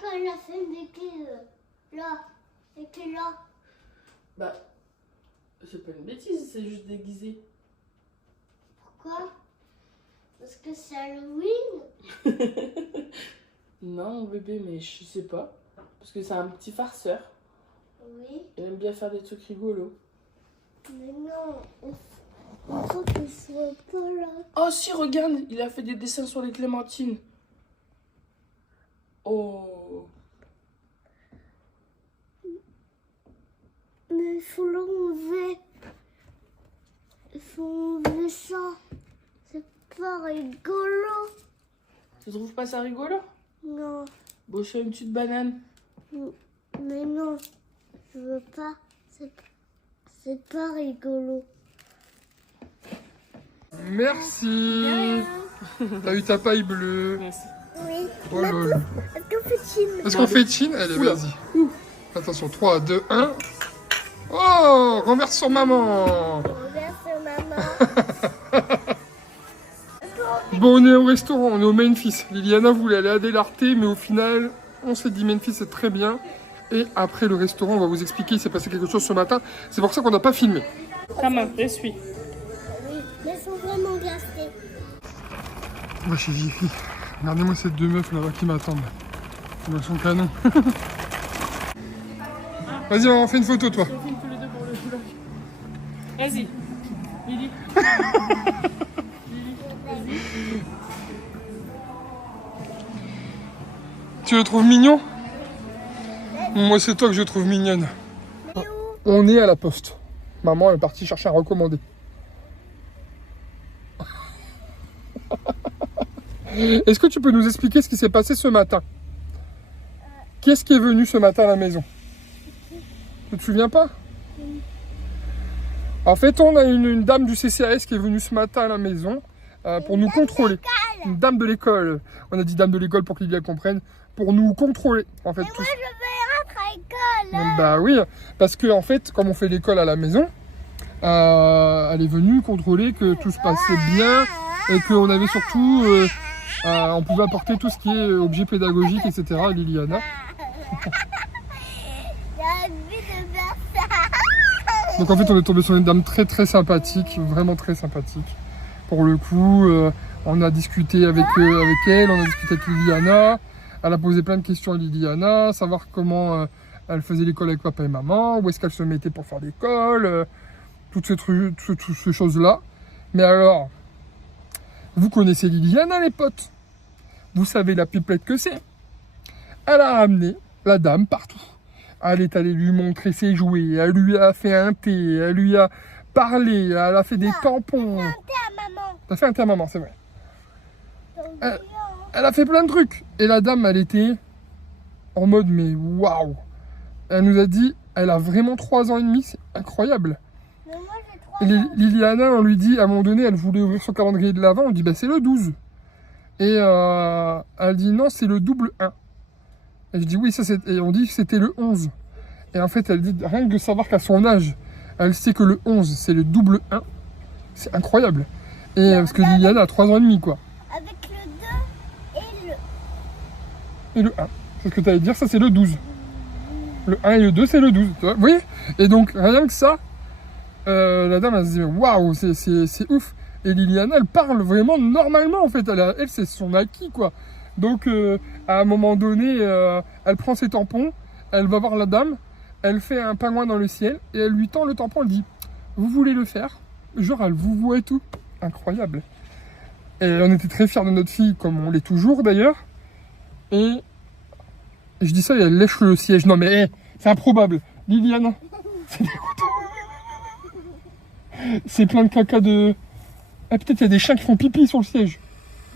quand il a fait des clés là, et que là. Bah, c'est pas une bêtise, c'est juste déguisé. Pourquoi? Parce que c'est Halloween? Non, bébé, mais je sais pas. Parce que c'est un petit farceur. Oui. Il aime bien faire des trucs rigolos. Mais non, il faut qu'il soit pas là. Oh si, regarde, il a fait des dessins sur les clémentines. Oh. Mais il faut l'enlever. Il faut enlever ça. C'est pas rigolo. Tu trouves pas ça rigolo? Non. Bon, je fais une petite banane. Mais non, je veux pas. C'est pas rigolo. Merci. T'as eu ta paille bleue. Merci. Oui. Oh là là. Est-ce qu'on fait chine? Est-ce qu'on fait chin? Allez, Oula. vas-y. Attention, 3, 2, 1. Oh, renverse sur maman. Regarde maman. Bon, on est au restaurant, on est au Memphis. Liliana voulait aller à Delarté, mais au final, on s'est dit Memphis c'est très bien. Et après le restaurant, on va vous expliquer, il s'est passé quelque chose ce matin. C'est pour ça qu'on n'a pas filmé. Ta main, essuie. Oui, mais elles sont vraiment glacées. Moi, chez Jiffy. Regardez-moi ces deux meufs là-bas qui m'attendent. Elles sont canon. Vas-y, on fait une photo, toi. On filme tous les deux pour le vlog. Vas-y, Lily. Tu le trouves mignon? Moi, c'est toi que je trouve mignonne. On est à la poste. Maman elle est partie chercher un recommandé. Est-ce que tu peux nous expliquer ce qui s'est passé ce matin? Qui est-ce qui est venu ce matin à la maison? Tu te souviens pas? En fait, on a une dame du CCAS qui est venue ce matin à la maison pour nous contrôler. Une dame de l'école. On a dit dame de l'école pour qu'il bien comprenne. Pour nous contrôler. En fait, Moi, je vais rentrer à l'école. Bah oui, parce que en fait, comme on fait l'école à la maison, elle est venue contrôler que tout se passait bien et qu'on avait surtout, on pouvait apporter tout ce qui est objet pédagogique, etc. à Liliana. J'ai envie de faire ça. Donc en fait, on est tombé sur une dame très très sympathique, vraiment très sympathique. Pour le coup, on a discuté avec elle, on a discuté avec Liliana. Elle a posé plein de questions à Liliana, savoir comment elle faisait l'école avec papa et maman, où est-ce qu'elle se mettait pour faire l'école, toutes ces choses-là. Mais alors, vous connaissez Liliana, les potes? Vous savez la pipelette que c'est? Elle a ramené la dame partout. Elle est allée lui montrer ses jouets, elle lui a fait un thé, elle lui a parlé, elle a fait des tampons. T'es à maman. T'as fait un thé à maman, c'est vrai. Elle a fait plein de trucs. Et la dame, elle était en mode, mais waouh. Elle nous a dit, elle a vraiment 3 ans et demi, c'est incroyable. Mais moi, j'ai 3 Et Liliana, on lui dit, à un moment donné, elle voulait ouvrir son calendrier de l'avant, on dit, bah c'est le 12. Et elle dit, non, c'est le double 1. Et je dis, oui, ça c'est... Et on dit que c'était le 11. Et en fait, elle dit, rien que de savoir qu'à son âge, elle sait que le 11, c'est le double 1. C'est incroyable. Et parce que Liliana a 3 ans et demi, quoi. avec le 2 et le... Et le 1. C'est ce que tu allais dire, ça c'est le 12. Le 1 et le 2, c'est le 12. Tu vois, vous voyez? Et donc, rien que ça, la dame, elle se dit, waouh, c'est ouf. Et Liliana, elle parle vraiment normalement, en fait. Elle c'est son acquis, quoi. Donc, à un moment donné, elle prend ses tampons, elle va voir la dame, elle fait un pingouin dans le ciel, et elle lui tend le tampon, elle dit, vous voulez le faire? Genre, elle vous voit et tout. Incroyable. Et on était très fiers de notre fille, comme on l'est toujours, d'ailleurs. Et je dis ça et elle lèche le siège. Non mais c'est improbable. Liliana, c'est dégoûtant. C'est plein de caca de... Ah, peut-être il y a des chiens qui font pipi sur le siège.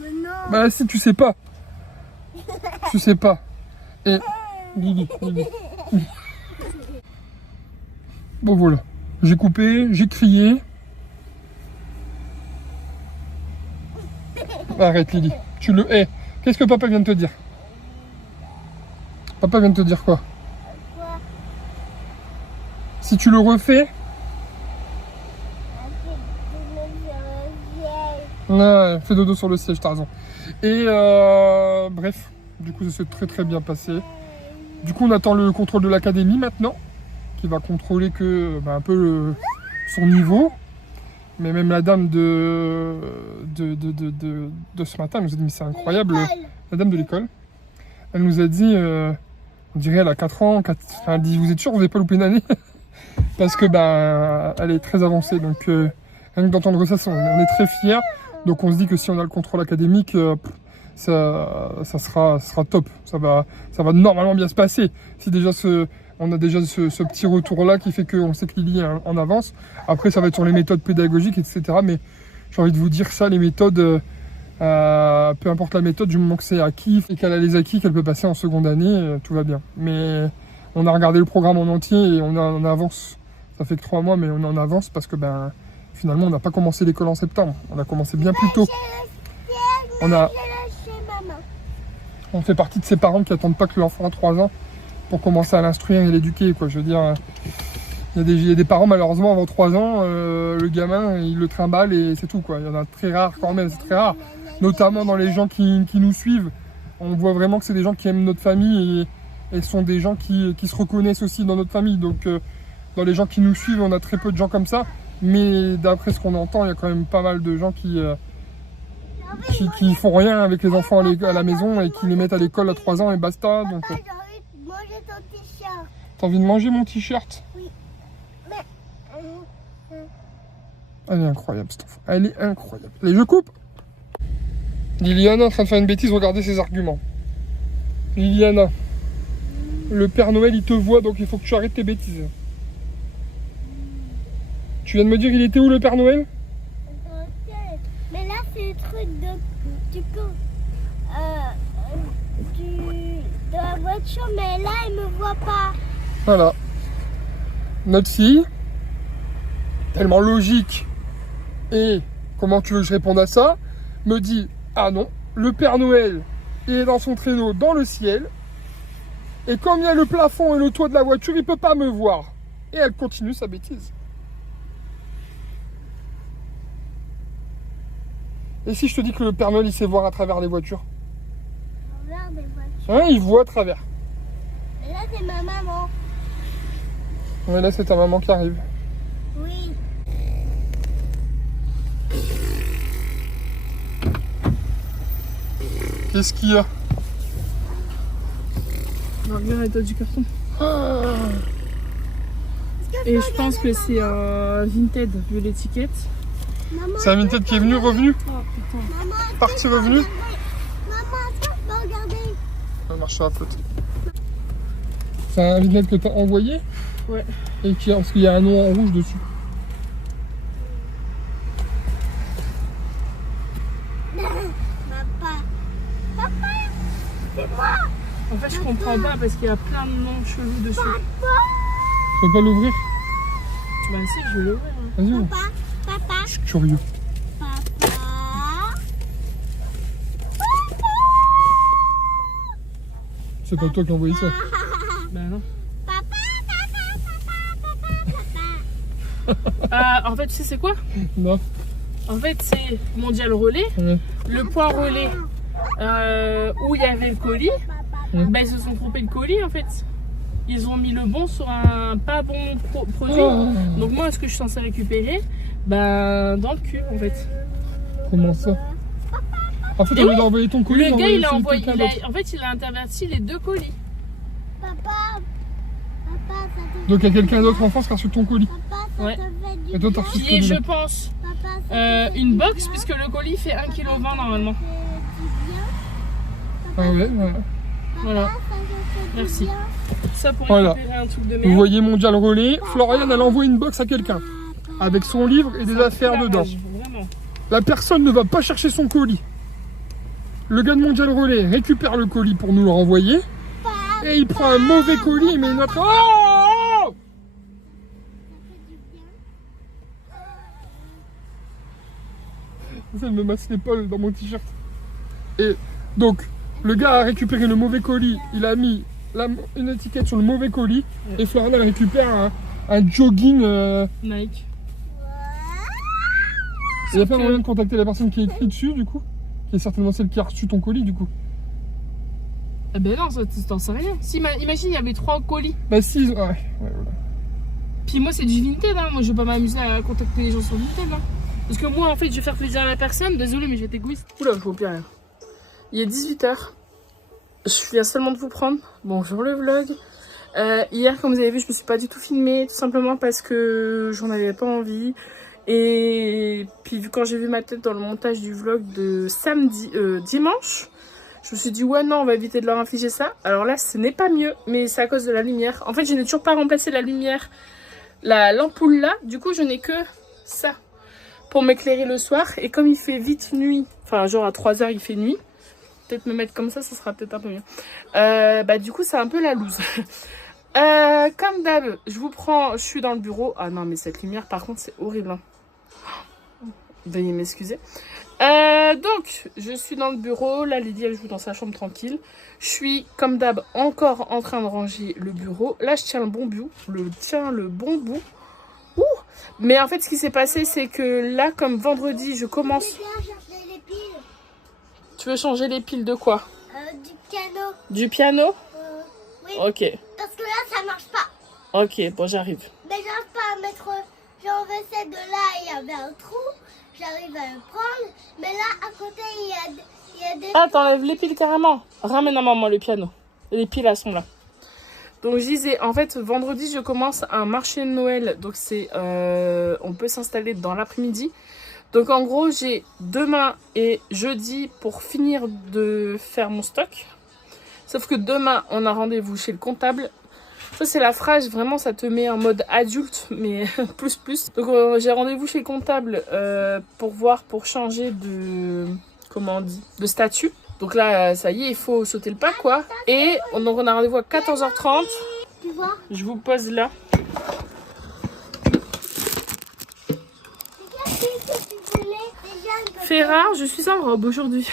Mais non. Bah si, tu sais pas. Tu sais pas. Et... Lily. Bon voilà. J'ai coupé, j'ai crié. Arrête Lily. Tu le hais. Qu'est-ce que papa vient de te dire? Papa vient de te dire quoi? Quoi? Si tu le refais... Ouais, fais dodo sur le siège, t'as raison. Et bref, Du coup, ça s'est très très bien passé. Du coup, on attend le contrôle de l'académie maintenant, qui va contrôler que un peu son niveau. Mais même la dame de ce matin, elle nous a dit, mais c'est incroyable, la dame de l'école. Elle nous a dit, on dirait elle a 4 ans, elle dit, vous êtes sûr, vous n'avez pas loupé une année? Parce que elle est très avancée, donc rien que d'entendre ça, on est très fiers. Donc on se dit que si on a le contrôle académique, ça sera top. Ça va normalement bien se passer. Si déjà on a déjà ce petit retour-là qui fait qu'on sait que Lily est en avance. Après, ça va être sur les méthodes pédagogiques, etc. Mais j'ai envie de vous dire ça, les méthodes, peu importe la méthode, du moment que c'est acquis et qu'elle a les acquis, qu'elle peut passer en seconde année, tout va bien. Mais on a regardé le programme en entier et on est en avance. Ça fait que 3 mois, mais on est en avance parce que finalement, on n'a pas commencé l'école en septembre. On a commencé bien plus tôt. On fait partie de ces parents qui n'attendent pas que l'enfant a 3 ans pour commencer à l'instruire et l'éduquer, quoi. Je veux dire, il y a des parents, malheureusement, avant 3 ans, le gamin, il le trimballe et c'est tout, quoi. Il y en a très rares quand même, c'est très rare. Notamment dans les gens qui nous suivent. On voit vraiment que c'est des gens qui aiment notre famille et sont des gens qui se reconnaissent aussi dans notre famille. Donc, dans les gens qui nous suivent, on a très peu de gens comme ça. Mais d'après ce qu'on entend, il y a quand même pas mal de gens qui font rien avec les enfants à la maison et qui les mettent à l'école à 3 ans et basta. Donc, Papa, j'ai envie de manger ton t-shirt. t'as envie de manger mon t-shirt? Oui. Mais... Elle est incroyable cette enfant. Elle est incroyable. Allez, je coupe. Liliana est en train de faire une bêtise, regardez ses arguments. Liliana, le Père Noël il te voit donc il faut que tu arrêtes tes bêtises. Tu viens de me dire il était où le Père Noël? Ok. Mais là, c'est le truc de la voiture, mais là, il me voit pas. Voilà. Notre fille, tellement logique, et comment tu veux que je réponde à ça, me dit, ah non, le Père Noël, il est dans son traîneau dans le ciel, et comme il y a le plafond et le toit de la voiture, il peut pas me voir. Et elle continue sa bêtise. Et si je te dis que le Père Noël, il sait voir à travers les voitures? Regarde les voitures. Hein, il voit à travers. Mais là, c'est ma maman. Ouais, là, c'est ta maman qui arrive. Oui. Qu'est-ce qu'il y a? Regarde l'état du carton. Et je pense que c'est Vinted, vu l'étiquette. Maman, C'est un Vinted qui est venu, revenu? Oh putain. maman, Parti, revenu? maman, est-ce que je peux regarder? Ça marche sur la flotte. C'est un Vinted que t'as envoyé? Ouais. Et parce qu'il y a un nom en rouge dessus. Papa, c'est moi. En fait, je comprends pas parce qu'il y a plein de noms chelous dessus. Tu peux pas l'ouvrir? Bah si, je vais l'ouvrir. Hein. Vas-y, ouvre. Papa, Je suis curieux. papa. C'est pas toi qui as envoyé ça. Bah non. Papa. En fait, tu sais c'est quoi? Non. En fait, c'est Mondial Relais. Ouais. Le point relais où il y avait le colis, bah, ils se sont trompés de colis en fait. Ils ont mis le bon sur un pas bon produit. Oh. Donc moi, ce que je suis censée récupérer, bah dans le cul en fait. Comment ça? En fait, Et on oui. lui a envoyé ton colis. Le gars, il a envoyé, quelqu'un d'autre. en fait, il a interverti les 2 colis. Papa, ça te Donc il y a quelqu'un d'autre en France qui a reçu ton colis. Papa, ça Ouais. te fait du Et toi, t'as bien. reçu ce Qui est, je colis-là. pense, Papa, ça te fait une du box bien. puisque le colis fait 1,20 kg normalement. Ah ouais, voilà. Voilà. Papa, ça te fait du Merci. bien. Ça pour Voilà. récupérer un truc de Vous merde. voyez Mondial Relais. Florian, elle envoie une box à quelqu'un. Avec son livre et des Ça affaires fout la dedans. rage, Vraiment. La personne ne va pas chercher son colis. Le gars de Mondial Relais récupère le colis pour nous le renvoyer. Et il prend un mauvais colis, mais notre... Oh! Elle me masse l'épaule dans mon t-shirt. Et donc, le gars a récupéré le mauvais colis. Il a mis une étiquette sur le mauvais colis. Et Florian, elle récupère un jogging... Nike. Il n'y a pas que- moyen de contacter la personne qui est écrit dessus, du coup? Qui est certainement celle qui a reçu ton colis, du coup. Ah ben non, ça t'en sais rien. Si, imagine, il y avait 3 colis. Bah si, ouais, voilà. Puis moi, c'est du Vinted, hein. Moi, je vais pas m'amuser à contacter les gens sur Vinted, hein. Parce que moi, en fait, je vais faire plaisir à la personne. Désolée, mais j'étais égoïste. Oula, je vois plus rien. Il est 18h. Je viens seulement de vous prendre. Bonjour le vlog. Hier, comme vous avez vu, je me suis pas du tout filmée. Tout simplement parce que j'en avais pas envie. Et puis, quand j'ai vu ma tête dans le montage du vlog de samedi, dimanche, je me suis dit, ouais, non, on va éviter de leur infliger ça. Alors là, ce n'est pas mieux, mais c'est à cause de la lumière. En fait, je n'ai toujours pas remplacé la lumière, l'ampoule là. Du coup, je n'ai que ça pour m'éclairer le soir. Et comme il fait vite nuit, enfin, genre à 3 h, il fait nuit. Peut-être me mettre comme ça sera peut-être un peu mieux. Bah, du coup, c'est un peu la loose. Comme d'hab, je suis dans le bureau. Ah non, mais cette lumière, par contre, c'est horrible, hein. Veuillez m'excuser. Donc, je suis dans le bureau. Là, Lydie, elle joue dans sa chambre tranquille. Je suis, comme d'hab, encore en train de ranger le bureau. Là, je tiens le bon bout. Ouh. Mais en fait, ce qui s'est passé, c'est que là, comme vendredi, je commence... Tu veux changer les piles de quoi? Du piano. Du piano? Oui. Ok. Parce que là, ça marche pas. Ok, bon, j'arrive. Mais j'arrive pas à mettre... Genre, celle de là, il y avait un trou. J'arrive à le prendre. Mais là, à côté, il y a des... Ah, t'enlèves les piles carrément. Ramène à maman le piano. Les piles, elles sont là. Donc, je disais, en fait, vendredi, je commence un marché de Noël. Donc, c'est... on peut s'installer dans l'après-midi. Donc, en gros, j'ai demain et jeudi pour finir de faire mon stock. Sauf que demain, on a rendez-vous chez le comptable. Ça, c'est la phrase, vraiment, ça te met en mode adulte, mais plus. Donc, j'ai rendez-vous chez le comptable pour changer de... Comment on dit? De statut. Donc là, ça y est, il faut sauter le pas, quoi. Et donc, on a rendez-vous à 14h30. Tu vois? Je vous pose là. Fait rare, je suis en robe aujourd'hui.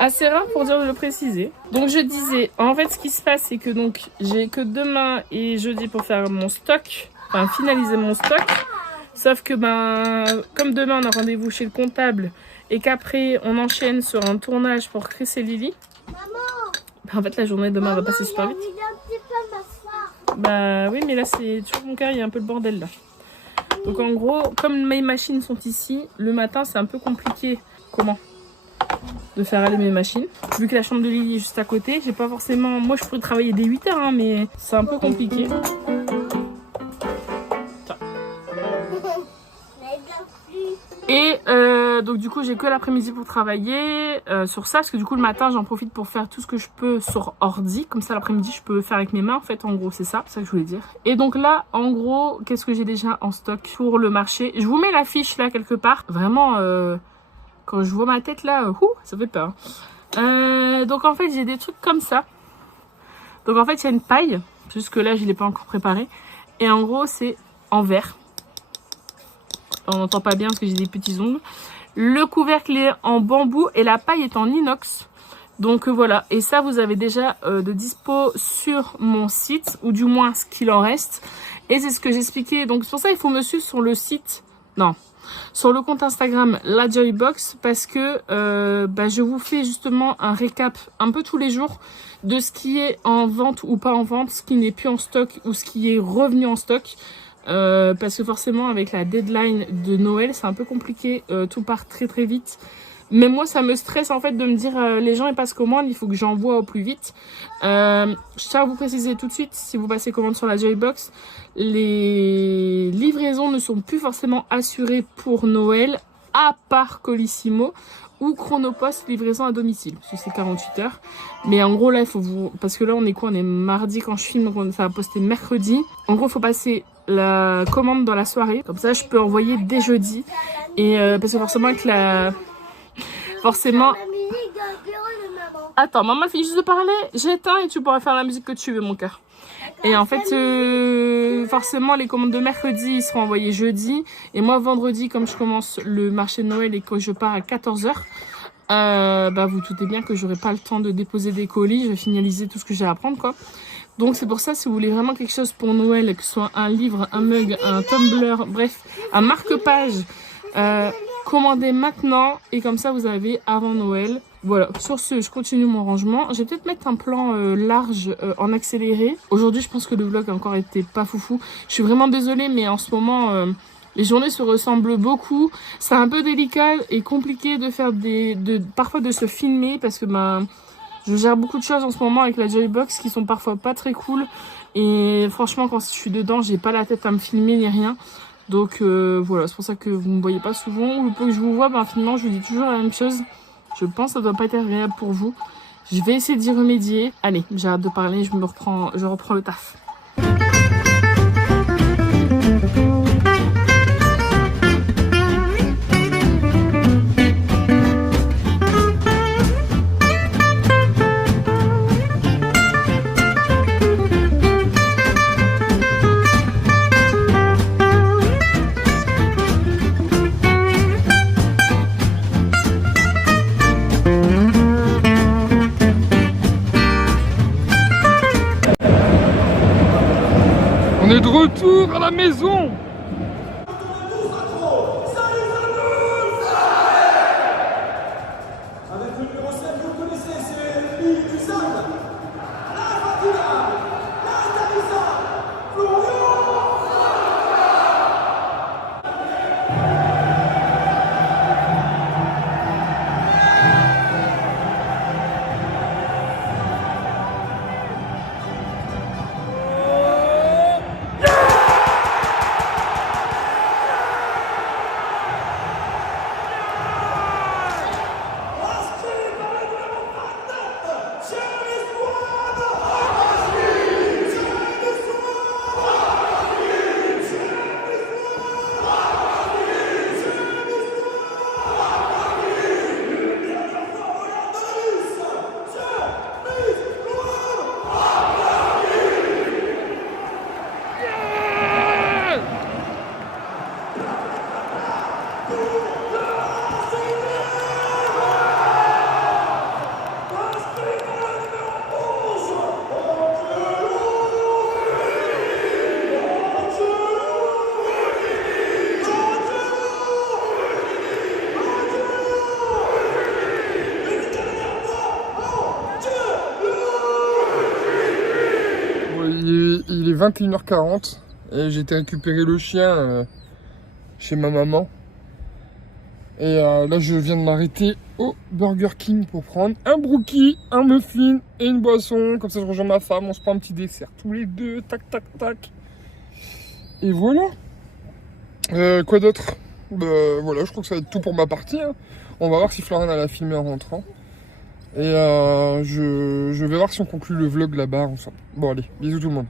Assez rare pour dire de le préciser. Donc je disais, en fait ce qui se passe c'est que donc j'ai que demain et jeudi pour faire mon stock, enfin finaliser mon stock. Sauf que comme demain on a rendez-vous chez le comptable et qu'après on enchaîne sur un tournage pour Chris et Lily. Maman, En fait la journée de demain va passer super vite. Bah oui mais là c'est toujours mon cas, il y a un peu le bordel là. Donc en gros, comme mes machines sont ici, le matin c'est un peu compliqué. Comment? De faire aller mes machines. Vu que la chambre de Lily est juste à côté, j'ai pas forcément... Moi je pourrais travailler dès 8 h, hein, mais c'est un peu compliqué. Et donc du coup j'ai que l'après-midi pour travailler sur ça. Parce que du coup le matin j'en profite pour faire tout ce que je peux sur ordi. Comme ça l'après-midi je peux faire avec mes mains en fait. En gros c'est ça que je voulais dire. Et donc là en gros qu'est-ce que j'ai déjà en stock pour le marché. Je vous mets l'affiche là quelque part. Vraiment quand je vois ma tête là, ça fait peur. Donc en fait j'ai des trucs comme ça. Donc en fait il y a une paille. Jusque là je ne l'ai pas encore préparée. Et en gros c'est en verre. On n'entend pas bien parce que j'ai des petits ongles. Le couvercle est en bambou et la paille est en inox. Donc voilà. Et ça, vous avez déjà de dispo sur mon site. Ou du moins ce qu'il en reste. Et c'est ce que j'expliquais. Donc c'est pour ça qu'il faut me suivre sur le site. Non. Sur le compte Instagram La Joybox. Parce que je vous fais justement un récap un peu tous les jours. De ce qui est en vente ou pas en vente. Ce qui n'est plus en stock ou ce qui est revenu en stock. Parce que forcément avec la deadline de Noël c'est un peu compliqué, tout part très très vite, mais moi ça me stresse en fait de me dire les gens ils passent commande, il faut que j'envoie au plus vite. Je tiens à vous préciser tout de suite, si vous passez commande sur la Joybox, les livraisons ne sont plus forcément assurées pour Noël, à part Colissimo ou Chronopost livraison à domicile, parce que c'est 48 heures. Mais en gros là il faut vous... Parce que là on est quoi? On est mardi quand je filme, donc ça va poster mercredi. En gros il faut passer la commande dans la soirée, comme ça je peux envoyer dès jeudi. Et parce que forcément avec la... Forcément... Attends, maman finit juste de parler, j'éteins et tu pourras faire la musique que tu veux mon cœur. Et en fait, forcément, les commandes de mercredi ils seront envoyées jeudi. Et moi, vendredi, comme je commence le marché de Noël et que je pars à 14 h, vous doutez bien que j'aurai pas le temps de déposer des colis. Je vais finaliser tout ce que j'ai à prendre, quoi. Donc, c'est pour ça, si vous voulez vraiment quelque chose pour Noël, que ce soit un livre, un mug, un tumbler, bref, un marque-page. commandez maintenant et comme ça vous avez avant Noël. Voilà, sur ce, je continue mon rangement. Je vais peut-être mettre un plan large en accéléré. Aujourd'hui, je pense que le vlog a encore été pas foufou. Je suis vraiment désolée, mais en ce moment, les journées se ressemblent beaucoup. C'est un peu délicat et compliqué de faire parfois de se filmer parce que je gère beaucoup de choses en ce moment avec la Joybox qui sont parfois pas très cool. Et franchement, quand je suis dedans, j'ai pas la tête à me filmer ni rien. Donc voilà, c'est pour ça que vous me voyez pas souvent. Le peu que je vous vois, finalement, je vous dis toujours la même chose. Je pense que ça doit pas être agréable pour vous. Je vais essayer d'y remédier. Allez, j'arrête de parler, je reprends le taf. On est de retour à la maison. Avec le numéro 7, vous le connaissez, c'est Lille Dusan. La Fatina, la Starissa, Florian. Il est 21h40 et j'ai été récupérer le chien chez ma maman. Et là je viens de m'arrêter au Burger King pour prendre un brookie, un muffin et une boisson. Comme ça je rejoins ma femme, on se prend un petit dessert tous les deux, tac tac tac. Et voilà. Quoi d'autre? Voilà, je crois que ça va être tout pour ma partie. Hein. On va voir si Florian a filmé en rentrant. Et je vais voir si on conclut le vlog là-bas ensemble. Bon allez, bisous tout le monde.